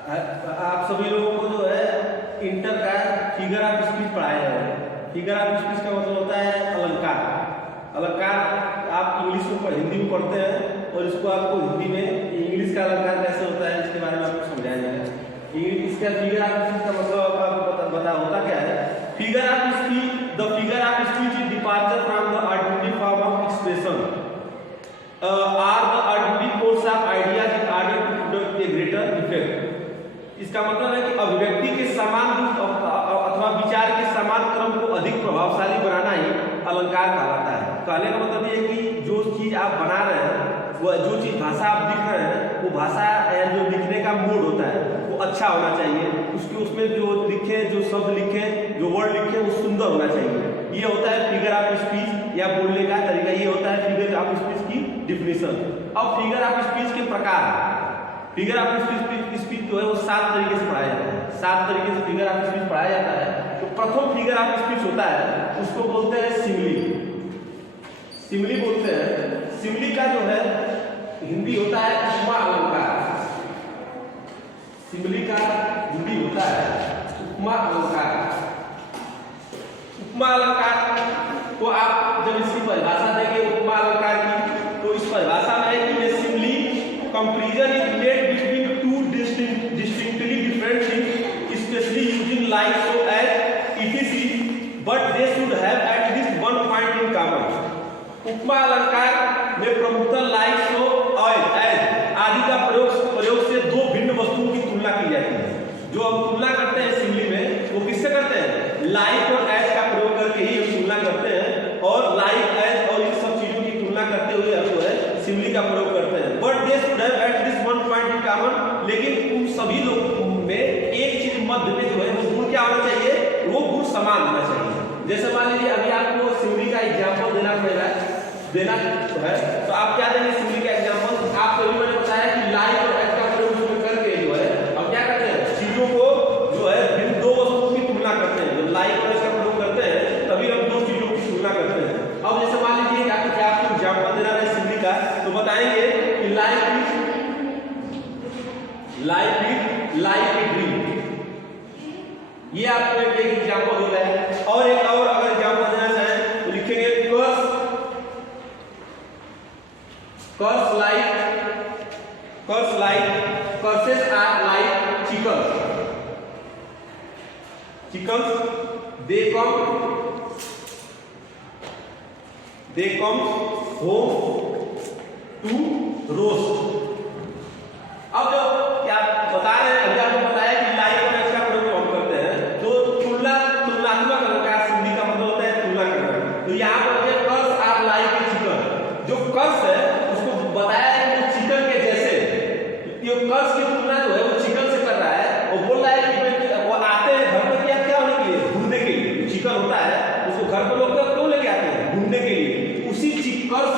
आप सभी लोगों को जो है इंटर का फिगर ऑफ स्पीच पढ़ाया है। फिगर ऑफ स्पीच का मतलब होता है अलंकार। अलंकार आप इंग्लिश में हिंदी में पढ़ते हैं और इसको आपको हिंदी में इंग्लिश का अलंकार कैसे होता है इसके बारे में आपको समझाया जाएगा। इसका फिगर ऑफ स्पीच का मतलब आपको बता होता क्या है। Figure of speech, the figure of speech is departure from the ordinary form of expression or the ordinary course of ideas in order to product a greater effect. इसका मतलब है कि अभिव्यक्ति के समान रूप अथवा विचार के समान क्रम को अधिक प्रभावशाली बनाना ही अलंकार कहलाता है। कहने का मतलब ये कि जो चीज आप बना रहे हैं, वो जो चीज भाषा आप लिख रहे हैं, वो भाषा जो लिखने का मूड होता है वो अच्छा होना चाहिए। उसमें जो लिखे, जो शब्द लिखे, जो वर्ड लिखे वो सुंदर होना चाहिए। ये होता है फिगर ऑफ स्पीच या बोलने का तरीका। ये होता है फिगर ऑफ स्पीच की डिफिनेशन। अब फिगर ऑफ स्पीच के प्रकार, फिगर ऑफ स्पीच जो है वो 7 तरीके से पढ़ाया जाता है। 7 तरीके से फिगर ऑफ स्पीच पढ़ाया जाता है। तो प्रथम फिगर ऑफ स्पीच होता है उसको बोलते हैं सिमिली। सिमिली बोलते हैं। सिमिली का जो है हिंदी होता है उपमा अलंकार। सिमिली का हिंदी होता है उपमा अलंकार। उपमा अलंकार को आप जब इसकी परिभाषा देंगे उपमा अलंकार की, तो इस परिभाषा में है कि ये simile comparison is made between to distinctly different things, especially using like so as etc, but they should have at least one point in common। उपमा अलंकार में प्रमुखतः like so as आदि का प्रयोग से दो भिन्न वस्तुओं की तुलना की जाती है। जो हम तुलना करते हैं सिमिली में वो किससे करते हैं? like और as का प्रयोग करके ही हम तुलना करते हैं, और like as और इन सब चीजों की तुलना करते हुए हम जो है सिमिली का प्रयोग करते हैं। But they should have at least one point in common, लेकिन उन सभी लोगों में एक चीज मध्य में जो है वो गुण क्या होना चाहिए? वो गुण समान होना चाहिए। जैसे मान लीजिए अभी आपको सिमिली का एग्जांपल देना है, तो आप क्या देंगे सिमिली का एग्जांपल? आपको अभी मैंने बताया कि लाइक और एज का प्रयोग उसमें करके जो है हम क्या करते हैं, चीजों को जो है भिन्न दो वस्तुओं की तुलना करते हैं। जब लाइक और एज का प्रयोग करते हैं तभी हम दो चीजों की तुलना करते हैं। अब जैसे मान लीजिए कि आपको एग्जांपल देना है सिमिली का, तो बताएंगे कि लाइक ए ड्रीम। ये आपको एक एग्जांपल हो गया है। और एक और अगर एग्जांपल देना चाहें तो लिखेंगे curses are like chickens, they come home to roast। अब जो क्या बता रहे हैं, अभी आपको बताया कि लाइक और एज का प्रयोग हम करते हैं। तो तुलनात्मक अलंकार सिमिली का मतलब होता है तुलना करना। तो यहाँ पर जो कर्स आर लाइक ए चिकन, जो कर्स है उसको बताया है कि चिकन के जैसे। ये कर्स की तुलना जो है वो चिकन से कर रहा है और बोल रहा है कि वो आते हैं घर में क्या होने के लिए? ढूंढने के लिए। चिकन होता है उसको घर पर लोग क्यों लेके आते हैं? ढूंढने के लिए। उसी कर्स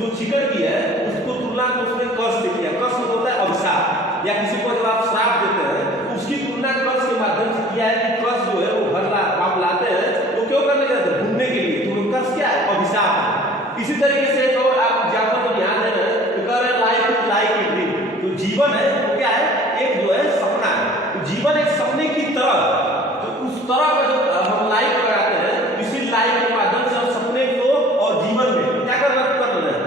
जो चिकन की है उसको तुलना को उसने कर्स से किया। कर्स होता है अभिशाप, या किसी को जब आप श्राप देते हैं उसकी तुलना कर्स के माध्यम से किया है कि कर्स जो है वो घर आप लाते हैं तो क्यों करने जाते हैं? ढूंढने के लिए। तो कर्स क्या है? अभिशाप। इसी तरीके से तो आप एग्जांपल को ध्यान देना तो कह रहे हैं लाइक ए ड्रीम। तो जीवन है वो क्या है? एक जो है सपना है। तो जीवन एक सपने की तरह, तो उस तरह का जो हम लाइक लगाते हैं, इसी लाइक के माध्यम से हम सपने को और जीवन में क्या कर रहे हैं?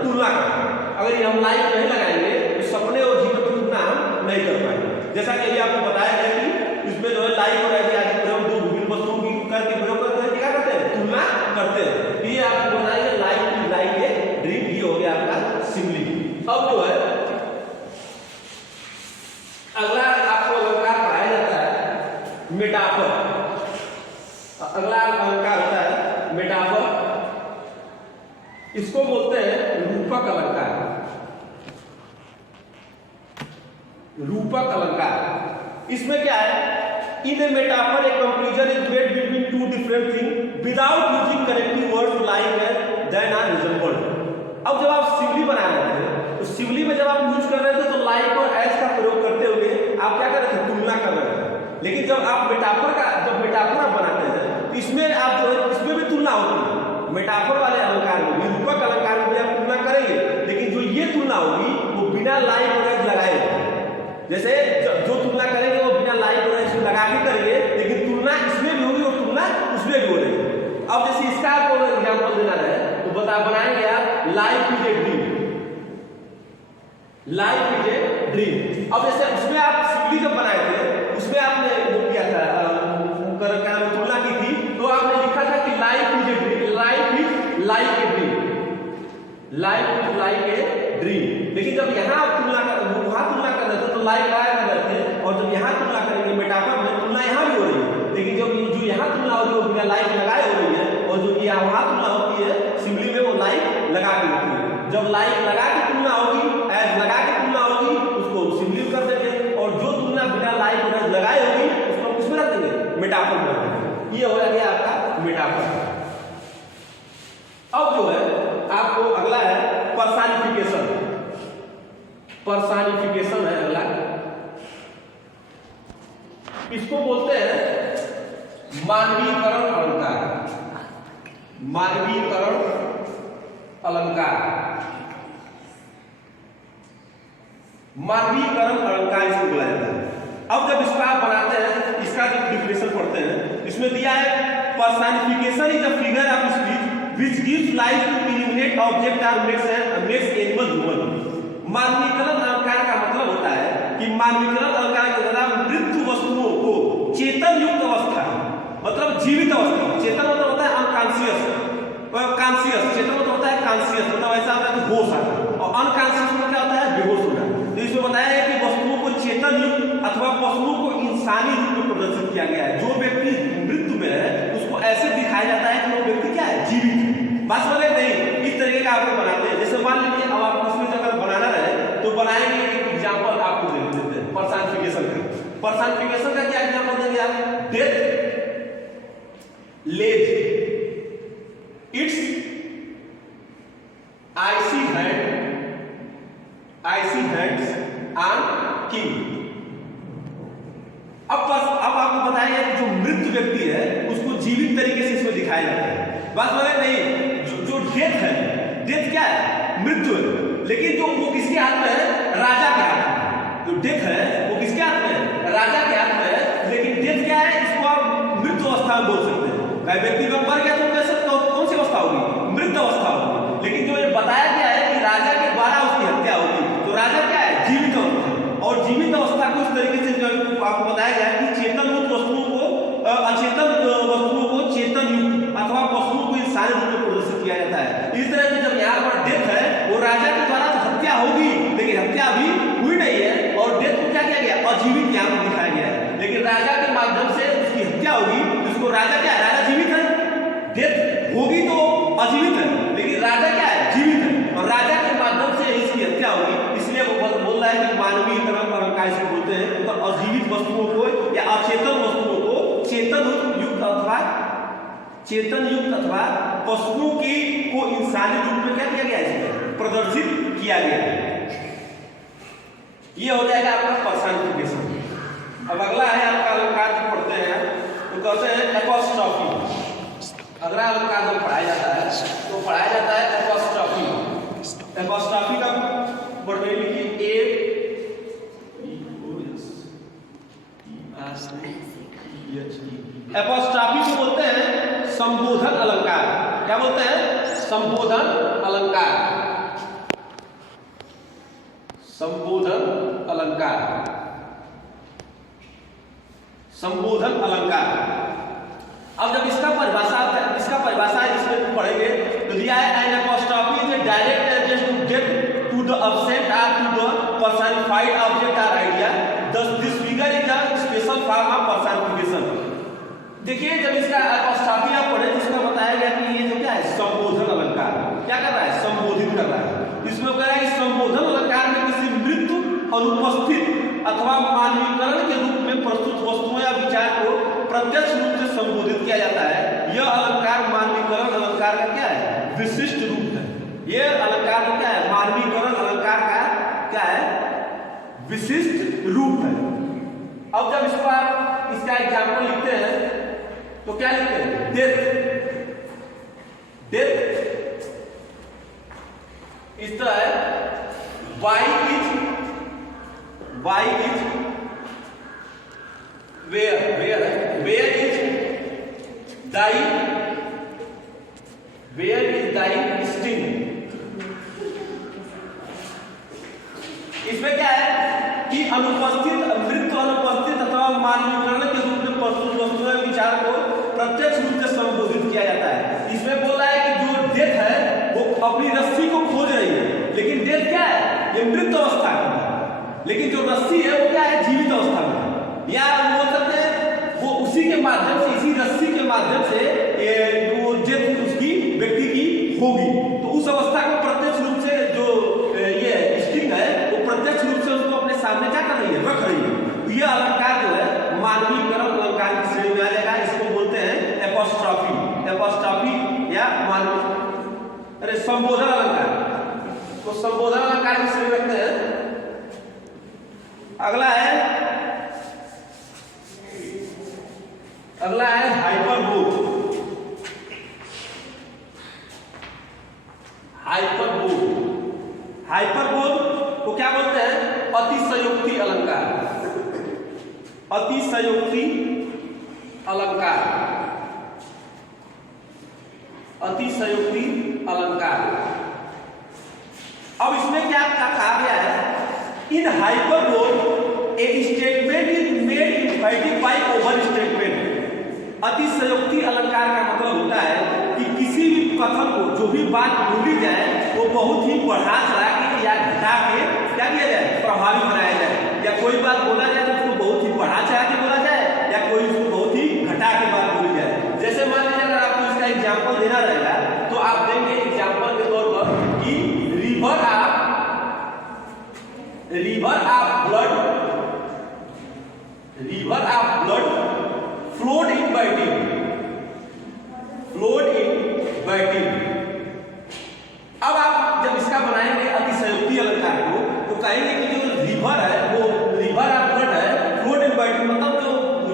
तुलना कर रहे हैं। अगर ये हम लाइक नहीं लगाएंगे तो सपने और जीवन की तुलना हम नहीं कर पाएंगे। जैसा कि अभी आपको बताया गया कि इसमें जो है लाइक और एज आदि प्रयोग दो विभिन्न वस्तुओं की करके प्रयोग करते हैं, क्या करते हैं? तुलना करते हैं। ये आपको बताएंगे लाइक ए ड्रीम। ये हो गया आपका सिमिली। अब जो है अगला आपको अलंकार पढ़ाया जाता है मेटाफर। अगला अलंकार होता है मेटाफर। इसको बोलते हैं रूपक अलंकार। रूपक अलंकार इसमें क्या है? In a metaphor a comparison is made between two different thing without using connective words like then are resultant. अब जब आप सिमिली बना रहे थे तो सिमिली में जब आप यूज कर रहे थे तो लाइक और एज का प्रयोग करते हुए आप क्या कर रहे थे? तुलना कर रहे थे। लेकिन जब आप मेटाफर बनाते हैं तो इसमें आप जो है इसमें भी तुलना होती है। मेटाफर वाले अलंकार में भी, रूपक अलंकार में भी आप तुलना करेंगे, लेकिन जो ये तुलना होगी वो बिना लाइक और एज लगाए। जैसे जो तुलना करेंगे वो बिना लाइक और इसको लगा के करेंगे, लेकिन तुलना इसमें भी होगी और तुलना उसमें भी हो रही है। अब जैसे इसका आपको एग्जाम्पल देना है तो बनाएंगे आप life is a dream, life is a dream. अब जैसे उसमें आप सिंपली जब बनाए थे उसमें आपने वो किया था तुलना की थी, तो आपने लिखा था कि life is a dream, life is like a dream, life is like a dream. लेकिन जब यहाँ आप वहां तुलना कर रहे थे तो लाइक लगाया कर रहे थे, और जब यहाँ तुलना करेंगे मेटाफर में तुलना यहाँ भी हो रही है, लेकिन जो यहाँ तुलना हो रही है वो बिना लाइक लगाए हो रही है, और जो वहां तुलना होती है सिंपली में वो लाइक लगा के होती है। जब लाइक लगा के तुलना होगी, एज लगा के तुलना होगी, उसको सिंपली कर देंगे, और जो तुलना बिना लाइक और एज लगाए होगी उसको किसमें रख देंगे, मेटाफर में रख देंगे। ये हो गया आपका मेटाफर। अब जो है आपको अगला है पर्सनिफिकेशन, पर्सनिफिकेशन है अगला। इसको बोलते हैं मानवीकरण अलंकार, मानवीकरण अलंकार, मानवीकरण अलंकार इसको बोला जाता है। अब जब इसको आप बनाते हैं, इसका जो डिफिनेशन पढ़ते हैं, इसमें दिया है personification is a figure of speech which gives life to inanimate object or makes animal human। मानवीकरण अलंकार का मतलब होता है कि मानवीकरण अलंकार के द्वारा मृत वस्तुओं को चेतन युक्त अवस्था, मतलब जीवित अवस्था, चेतन मतलब होता है अनकॉन्शियस, कॉन्शियस, चेतन मतलब होता है कॉन्शियस, मतलब ऐसा होता है कि होश आता है, और अनकॉन्शियस मतलब क्या होता है, बेहोश होना। तो इसमें बताया है कि वस्तुओं को चेतन युक्त अथवा पशुओं को इंसानी रूप में प्रदर्शित किया गया है। जो व्यक्ति मृत्यु में है उसको ऐसे दिखाया जाता है कि वो व्यक्ति क्या है, जीवित है। बस बोले नहीं, इस तरीके का आपको बनाते हैं। जैसे मान लीजिए अब आपको इसमें अगर बनाना रहे तो बनाएंगे, एक एग्जांपल आपको दे देते हैं पर्सनिफिकेशन का। पर्सनिफिकेशन का क्या एग्जांपल देंगे आप, death Lay's it's IC hands on king. अब आपको बताया कि जो मृत व्यक्ति है उसको जीवित तरीके से इसमें दिखाया जाता है। बात बोले नहीं, जो डेथ है, डेथ क्या है, मृत्यु है, लेकिन जो वो किसके हाथ में है, राजा के हाथ में। जो डेथ है वो किसके हाथ में है, राजा के हाथ में है, लेकिन डेथ क्या है, इसको आप मृत्यु अवस्था में बोल सकते हैं। व्यक्ति का मर गया तो कैसे, कौन सी अवस्था होगी, मृत अवस्था होगी। लेकिन जो ये बताया गया है कि राजा के द्वारा उसकी हत्या होगी, तो राजा क्या है, जीवित अवस्था। और जीवित अवस्था को इस तरीके से जो आपको बताया गया है कि चेतन वस्तुओं को अचेतन वस्तुओं को चेतन युक्त अथवा पशुओं को इंसानी रूप में प्रदर्शित किया जाता है। इस तरह से जब यहाँ पर डेथ है वो राजा के द्वारा तो हत्या होगी, लेकिन हत्या अभी हुई नहीं है, और डेथ को क्या किया गया, अजीवित यहाँ पर दिखाया गया है। लेकिन राजा के माध्यम से उसकी हत्या होगी, उसको राजा क्या है, राजा जीवित है, डेथ होगी तो अजीवित है, लेकिन राजा क्या है, जीवित है, और राजा के माध्यम से इसकी हत्या होगी। इसलिए वो बोल रहा है कि मानवीकरण अलंकार इसको बोलते हैं, तो अजीवित वस्तुओं को या अचेतन वस्तुओं को चेतन युक्त अथवा पशुओं की को इंसानी रूप में क्या किया गया है, प्रदर्शित किया गया है। ये हो जाएगा आपका पर्सनिफिकेशन। अब अगला है आपका अलंकार जो पढ़ते हैं तो कहते हैं एपोस्ट्रॉफी। अगला अलंकार जो पढ़ाया जाता है तो पढ़ाया जाता है एपोस्ट्रॉफी। एपोस्ट्रॉफी का पढ़ने लिखिए एपोस्ट्रॉफी को बोलते हैं संबोधन अलंकार। क्या बोलते हैं, संबोधन अलंकार, संबोधन अलंकार, संबोधन अलंकार। अब जब इसका परिभाषा इसमें पढ़ेंगे तो दिया है an apostrophe is a direct address to get to the object और टू द पर्सनिफाइड ऑब्जेक्ट और idea. thus this figure is a special form of personification। देखिए जब इसका एपोस्ट्रॉफी आप पढ़े जिसका बताया गया कि ये जो क्या है, संबोधन अलंकार क्या कर रहा है, संबोधित कर रहा है। इसमें कह रहा है कि संबोधन अलंकार में किसी मृत अनुपस्थित अथवा मानवीकरण के रूप में प्रस्तुत वस्तुओं या विचार को प्रत्यक्ष रूप से संबोधित किया जाता है। यह अलंकार मानवीकरण अलंकार का क्या है, विशिष्ट रूप है। यह अलंकार का क्या है, मानवीकरण अलंकार का क्या है, विशिष्ट रूप है। अब जब इसको आप इसका एग्जाम्पल लिखते हैं तो क्या लिखते हैं, डेथ, डेथ इस तरह है, why is where is thy sting. इसमें क्या है कि अनुपस्थित, मृत्यु अनुपस्थित अथवा मानवीकरण के रूप में प्रस्तुत वस्तुएं विचार को प्रत्यक्ष रूप से संबोधित किया जाता है। इसमें बोला है कि जो डेथ है वो अपनी रस्सी को खोज रही है, लेकिन डेथ क्या है, ये मृत अवस्था में है, लेकिन जो रस्सी है वो क्या है, जीवित अवस्था में है। या बोल सकते हैं वो उसी के माध्यम से, इसी रस्सी के माध्यम से वो डेथ उसकी व्यक्ति की होगी। तो उस अवस्था को प्रत्यक्ष रूप से जो ये स्टिंग है वो प्रत्यक्ष रूप से उसको अपने सामने क्या कर रही है, रख रही है। यह अलंकार जो है मानवीकरण अलंकार की श्रेणी में आ जाएगा। इसको बोलते हैं एपोस्ट्रॉफी या संबोधन अलंकार। तो संबोधन अलंकार की श्रेणी रखते हैं। अगला है हाइपरबोल। हाइपरबोल को क्या बोलते हैं, अतिशयोक्ति अलंकार। अतिशयोक्ति अलंकार। अब इसमें क्या कहा गया है, in hyperbole a statement is made emphatic by over statement. अतिशयोक्ति अलंकार का मतलब होता है कि किसी भी कथन को, जो भी बात बोली जाए वो बहुत ही बढ़ा चढ़ा के या घटा के क्या किया जाए, प्रभावी बनाया जाए। या कोई बात बोला जाए तो उसको बहुत ही बढ़ा चढ़ा के बोला जाए, या कोई उसको बहुत ही घटा के बात बोली जाए। जैसे मान लीजिए अगर आपको इसका एग्जाम्पल देना रहेगा तो आप देंगे एग्जाम्पल के तौर पर कि river of blood flowed in batting. अब आप जब इसका बनाएंगे अतिशयोक्ति अलंकार को तो कहेंगे कि जो रिवर है वो रिवर ऑफ ब्लड है, फ्लोड इन बैटिंग मतलब जो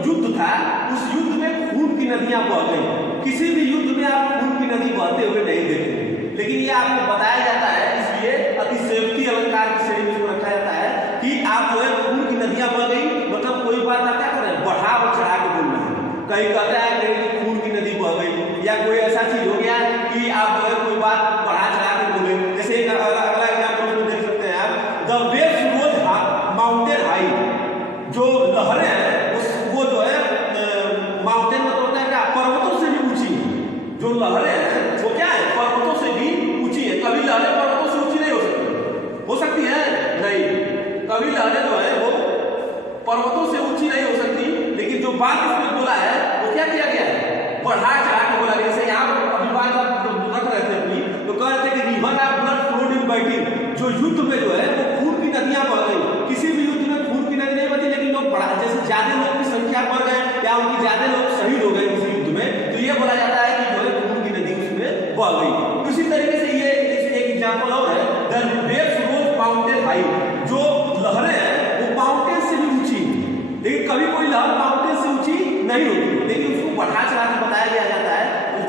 युद्ध था उस युद्ध में खून की नदियां बह गई। किसी भी युद्ध में आप खून की नदी बहते हुए नहीं देखेंगे, लेकिन ये आपको बताया जाता है, इसलिए अतिशयोक्ति अलंकार की श्रेणी में रखा जाता है कि आप जो है खून की नदियां बह गई, मतलब कोई बात आप क्या कर रहे हैं, बढ़ा और चढ़ा के बोल रहे हैं। कहीं कहता है कि खून की नदी बह गई, या कोई ऐसा चीज हो गया कि आप जो है कोई बात बढ़ा चढ़ा के बोले। जैसे अगला एग्जाम्पल देख सकते हैं आप, the waves rose mountain high. जो लहरें हैं वो जो है माउंटेन मतलब होता है क्या, पर्वतों से भी ऊंची है। जो लहरें हैं वो क्या है, पर्वतों से भी ऊंची है। कभी लहरें पर्वतों से ऊंची नहीं हो सकती है नहीं। कभी लहरें जो है वो पर्वतों से ऊंची नहीं हो सकती, लेकिन जो बात इसमें बोला है वो क्या किया गया है, बढ़ा चढ़ा के बोला गया। जैसे यहाँ अभी बात आप रख रहे थे अपनी, तो कह रहे थे कि river of blood flowed in batting. जो युद्ध में जो है वो खून की नदियां बह गई। किसी भी युद्ध में खून की नदी नहीं बहती, लेकिन लोग बढ़ा, जैसे ज्यादा लोग की संख्या बढ़ गए या उनकी ज्यादा लोग शहीद हो गए किसी युद्ध में, तो ये बोला जाता है कि जो है खून की नदी उसमें बह गई। उसी तरीके से ये एक एग्जाम्पल और है, the waves rose mountain high. जो लहरें हैं वो माउंटेन से भी ऊंची, लेकिन कभी कोई लहर माउंटेन से ऊंची नहीं होती, लेकिन उसको बढ़ा चढ़ा के बताया गया जाता है।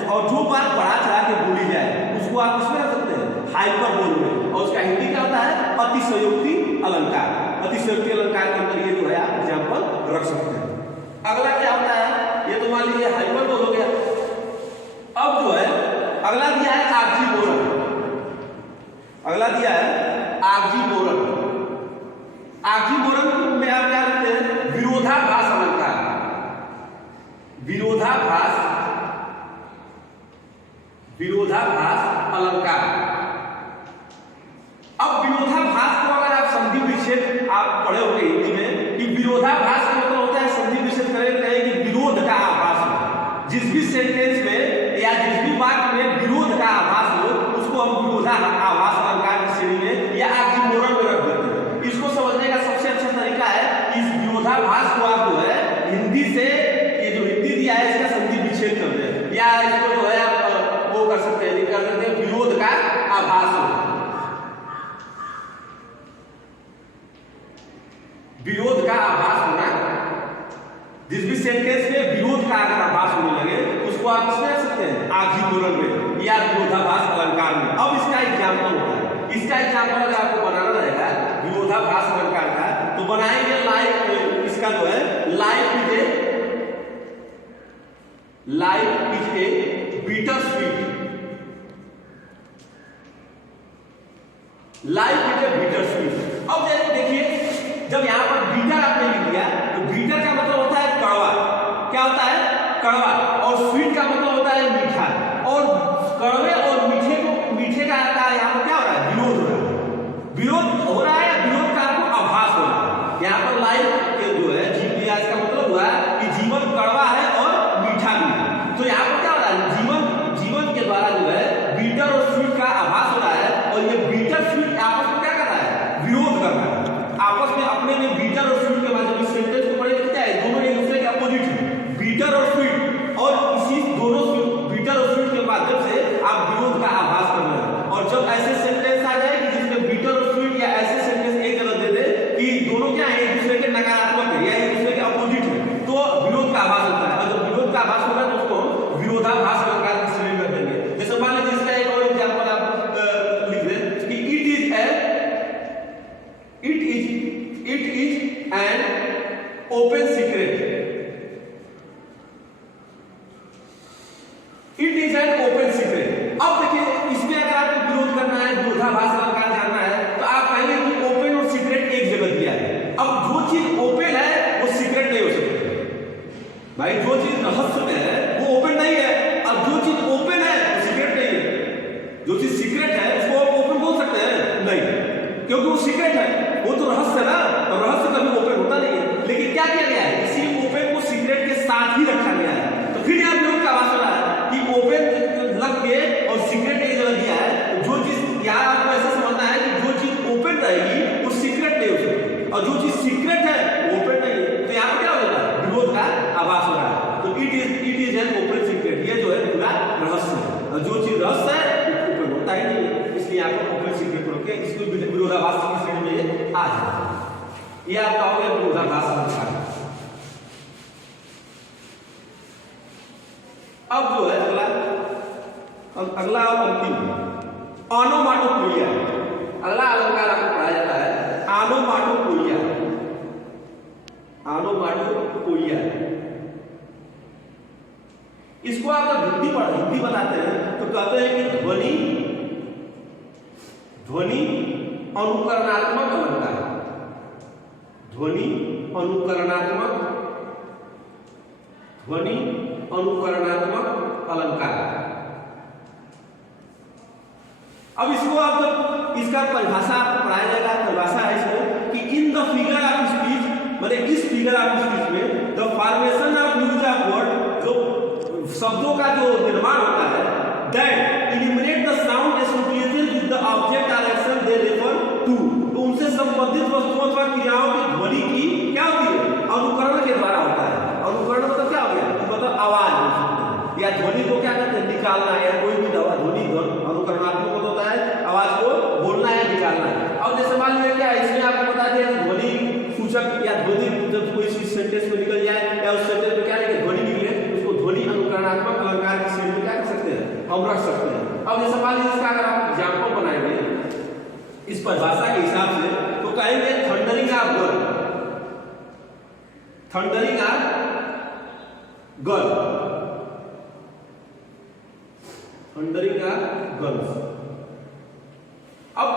और जो बात बढ़ा चढ़ा के बोली जाए उसको आप किसमें रख सकते हैं, हाइपरबोल में। और उसका हिंदी क्या होता है, अतिशयोक्ति अलंकार। अतिशयोक्ति अलंकार के अंदर ये जो है आप एग्जाम्पल रख सकते हैं। अगला क्या होता है, ये तो मान लीजिए हाइपरबोल हो गया। अब जो है अगला दिया है आर्जीमोरन। अगला दिया है आर्जीमोरन। आर्जीमोरन में आप क्या करते हैं, विरोधाभास अलंकार। विरोधाभास अलंकार। अब विरोधाभास को अगर आप संधि विच्छेद आप पढ़े होंगे हिंदी में कि विरोधाभास का मतलब होता है, संधि विच्छेद करें कि विरोध का आभास हो। जिस भी सेंटेंस में या जिस भी वाक्य में विरोध का आभास हो उसको हम विरोधाभास अलंकार की श्रेणी में या आर्जीमोरन में रख देते हैं। इसको समझने का सबसे अच्छा तरीका है, इस विरोधाभास को आप जो है हिंदी से, ये जो हिंदी दिया है इसका संधि विच्छेद कर दें, या इसको जो है आप वो कर सकते हैं, कर सकते हैं विरोध का आभास हो। विरोध का आभास होना, जिस भी सेंटेंस में विरोध का अगर आभास होने लगे उसको आप किसमें रख सकते हैं, आर्जीमोरन में या विरोधाभास अलंकार में। अब इसका एग्जाम्पल होता है, इसका एग्जाम्पल अगर आपको बनाना रहेगा विरोधाभास अलंकार का, तो बनाएंगे जो है life is a bitter sweet, life is a bitter sweet. अब देखिए जब यहां पर बीटर आपने लिख दिया तो बीटर का मतलब होता है कड़वा, क्या होता है कड़वा, और स्वीट का मतलब होता है मीठा। और कड़वे और मीठे का यहाँ पर क्या हो रहा है, विरोध हो रहा है, विरोध हो रहा है या विरोध का आपको आभास हो रहा है। यहाँ पर लाइफ के जो है जीपीएस का मतलब हुआ कि जीवन कड़वा है और मीठा भी है। तो यहाँ पर क्या हो रहा है, जीवन के द्वारा जो है बीटर और स्वीट का आभास हो रहा है, और ये बीटर स्वीट आपस में क्या कर रहा है, विरोध कर रहा है आपस में, अपने में बीटर और स्वीट के माध्यम से सेंटेंस को पढ़े क्या है, दोनों एक दूसरे के अपोजिट है, बीटर और स्वीट, और इसी दोनों बीटर और स्वीट के माध्यम से आप विरोध का आभास कर रहे हैं। और जब ऐसे सेंटेंस आ जाए कि जिसमें बीटर और स्वीट या ऐसे सेंटेंस एक जगह दे दे कि दोनों क्या है, एक दूसरे के नकारात्मक है या एक दूसरे के अपोजिट है, तो विरोध का आभास होता है। और जब विरोध का आभास होगा तो उसको विरोधाभास अलंकार की श्रेणी में देंगे। जैसे मान लीजिए इसका एक और एग्जांपल आप लिख दें कि it is an open secret, it is an open secret. अब देखिए इसमें अगर आपको विरोध करना है, विरोधाभास अलंकार जानना है, तो आप कहेंगे कि ओपन और सीक्रेट एक जगह दिया है। अब जो चीज ओपन है वो सीक्रेट नहीं हो सकती भाई, जो चीज रहस्य में है वो ओपन नहीं है, अब जो चीज ओपन है वो सीक्रेट नहीं है। जो चीज सीक्रेट है उसको आप ओपन बोल सकते हैं नहीं, क्योंकि वो सीक्रेट है, वो तो रहस्य है ना, और रहस्य कभी ओपन होता नहीं है। लेकिन क्या किया गया है, इसी ओपन को सीक्रेट के साथ ही रखा गया है। तो फिर यहाँ विरोध का आभास हो रहा है कि ओपन लग के और सीक्रेट एक जगह दिया है, तो जो चीज यहाँ आपको ऐसा समझना है कि जो चीज ओपन रहेगी वो सीक्रेट नहीं हो सकती, और जो चीज सीक्रेट है वो ओपन नहीं है। तो यहाँ पर क्या हो जाता है, विरोध का आभास हो रहा है। तो it is an open secret, ये जो है पूरा रहस्य है, और जो चीज रहस्य है वो ओपन होता ही नहीं है, इसलिए यहाँ पर ओपन सीक्रेट पढ़ के इसको विरोधाभास की श्रेणी में ये आ जाता है। ये आपका हो गया विरोधाभास अलंकार। अब जो है अगला और अंतिम ऑनोमाटोपोइया, अगला अलंकार आपको पढ़ाया जाता है ऑनोमाटोपोइया। ऑनोमाटोपोइया इसको आप जब हिंदी बताते हैं तो कहते हैं कि ध्वनि अनुकरणात्मक अलंकार, ध्वनि अनुकरणात्मक अलंकार। अब इसको आप जब इसका परिभाषा आपको पढ़ाया जाएगा, परिभाषा है इसमें कि in the figure of speech, मतलब इस फिगर ऑफ स्पीच में the formation of use of word, जो शब्दों का जो निर्माण होता है, that eliminate the sound associated with the object और एक्शन दे रेफर टू, तो उनसे संबंधित वस्तुओं अथवा क्रियाओं की ध्वनि की क्या होती है, अनुकरण के द्वारा होता है। अनुकरण मतलब क्या हो गया, मतलब आवाज या ध्वनि को क्या कहते हैं, निकालना है, कोई भी ध्वनि अनुकरणात्मक होता है, आवाज को बोलना है, निकालना है। अब जैसे मान लीजिए क्या इसमें आपको बता दिया कि ध्वनि सूचक या ध्वनि जब कोई सेंटेंस में निकल जाए या उस सेंटेंस में क्या है ध्वनि निकले, उसको ध्वनि अनुकरणात्मक अलंकार की श्रेणी में क्या कर सकते हैं, हम रख सकते हैं। अब जैसे मान लीजिए इसका अगर आप एग्जाम्पल बनाएंगे इस परिभाषा के हिसाब से, तो कहेंगे thundering of gun, thundering of gun, thundering of guns. अब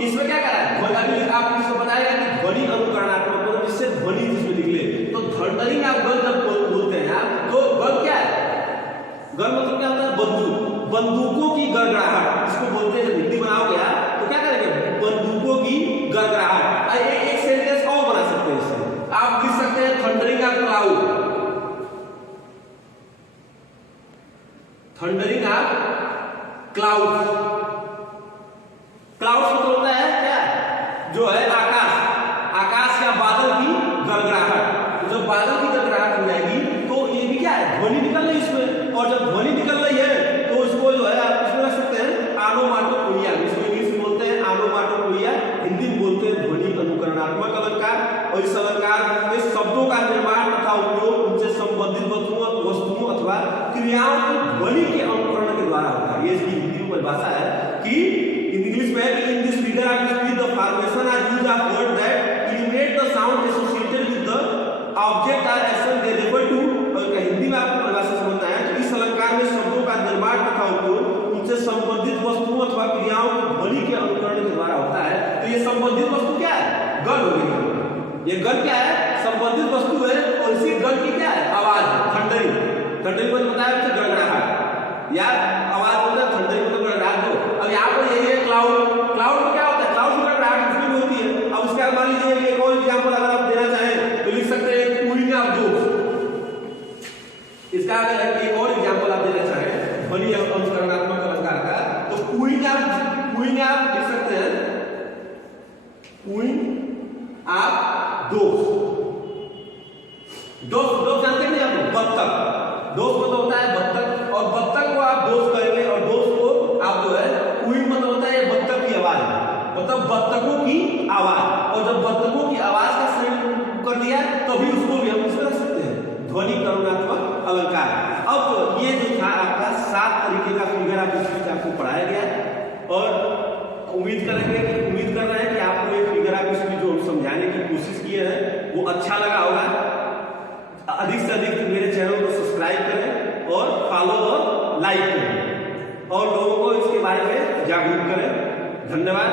इसमें क्या करा है, अभी आप इसको बताएगा कि ध्वनि अनुकरणात्मक, मतलब जिससे ध्वनि जिसमें निकले, तो थंडरिंग ऑफ गन जब बोलते हैं आप, तो गन क्या है, गन मतलब क्या होता है, बंदूक, बंदूकों की गड़गड़ाहट, इसको बोलते हैं। हिंदी बनाओगे आप तो क्या करेंगे, बंदूकों की गड़गड़ाहट। एक सेंटेंस और बना सकते हैं इससे, आप लिख सकते हैं thundering of cloud, thundering of cloud. Cloud मतलब होता है क्या, जो है आकाश या बादल की गड़गड़ाहट। तो जब बादल की गड़गड़ाहट हो जाएगी तो ये भी क्या है, ध्वनि निकल रही है इसमें, और जब ध्वनि निकल रही है तो इसको जो है आप इसमें रख सकते हैं ऑनोमाटोपोइया, इसको इंग्लिश में बोलते हैं ऑनोमाटोपोइया, हिंदी में बोलते हैं ध्वनि अनुकरणात्मक अलंकार। और इस अलंकार में शब्दों का निर्माण तथा उपयोग उनसे संबंधित वस्तुओं अथवा क्रियाओं की ध्वनि के अनुकरण के द्वारा होता है। ये इसकी हिंदी में परिभाषा है कि इंग्लिश में है कि in this figure of speech the formation are used of word that eliminate the sound associated with the संबंधित वस्तु क्या है? गण हो गई। ये गण क्या है? संबंधित वस्तु है और इसी गण की क्या है? आवाज है। थंडरिंग, थंडरिंग मतलब बताया आपसे गड़गड़ाहट या आवाज होता है। थंडरिंग मतलब गड़गड़ाहट हो। अब यहाँ पर यही है क्लाउड। क्लाउड में क्या होता है? क्लाउड में गड़गड़ाहट उसमें भी होती है। अब उसका मान लीजिए एक और एग्जाम्पल अगर आप देना चाहें तो लिख सकते हैं कूलिंग ऑफ दोस्त। इसका अगर एक और एग्जाम्पल आप देना चाहें ध्वनि अनुकरणात्मक अलंकार का तो कूइंग आप लिख सकते हैं कूइंग आप दोस्त। दोस्त जानते नहीं आप? बत्तख। दोस्त मतलब होता है बत्तख और बत्तख को आप दोस्त करेंगे और दोस्त को आप जो है कूइंग मतलब होता है बत्तख की आवाज, मतलब बत्तखों की आवाज। और जब बत्तखों की आवाज का श्रेणी कर दिया तभी उसको भी हम इसमें रख सकते हैं ध्वनि करुणात्मक अलंकार। अब ये जो था आपका 7 तरीके का फिगर ऑफ स्पीच आपको पढ़ाया गया और उम्मीद कर रहे हैं कि आपको ये फिगर ऑफ स्पीच जो समझाने की कोशिश किए हैं वो अच्छा लगा होगा। अधिक से अधिक मेरे चैनल को सब्सक्राइब करें और फॉलो और लाइक करें और लोगों को इसके बारे में जागरूक करें। धन्यवाद।